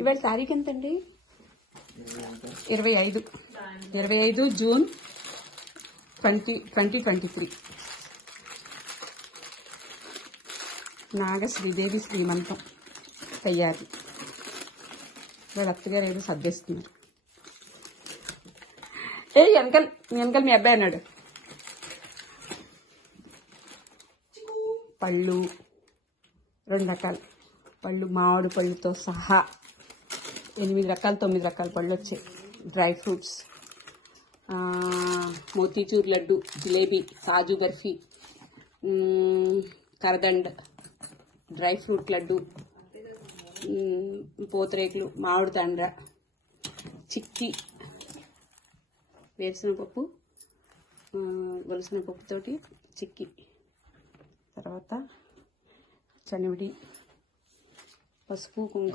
ఇవాళ తారీఖు ఎంతండి? 25 జూన్ 2023. నాగశ్రీదేవి శ్రీమంతం తయారీ. వాళ్ళ అత్తగారు ఏదో సర్దేస్తున్నారు. వెనకాల మీ అబ్బాయి అన్నాడు. పళ్ళు 2 రకాలు పళ్ళు, మామిడి పళ్ళుతో సహా 8 రకాలు 9 రకాల పళ్ళు వచ్చాయి. డ్రై ఫ్రూట్స్, మోతీచూర్ లడ్డు, జిలేబీ, కాజు బర్ఫీ, కరదండ్, డ్రై ఫ్రూట్ లడ్డు, పూతరేకులు, మామిడి తండ్ర, చిక్కీ, వేరుశనగపప్పు, గొలుసున పప్పుతోటి చిక్కీ, తర్వాత చనివిడి, పసుపు, కుంకుమ.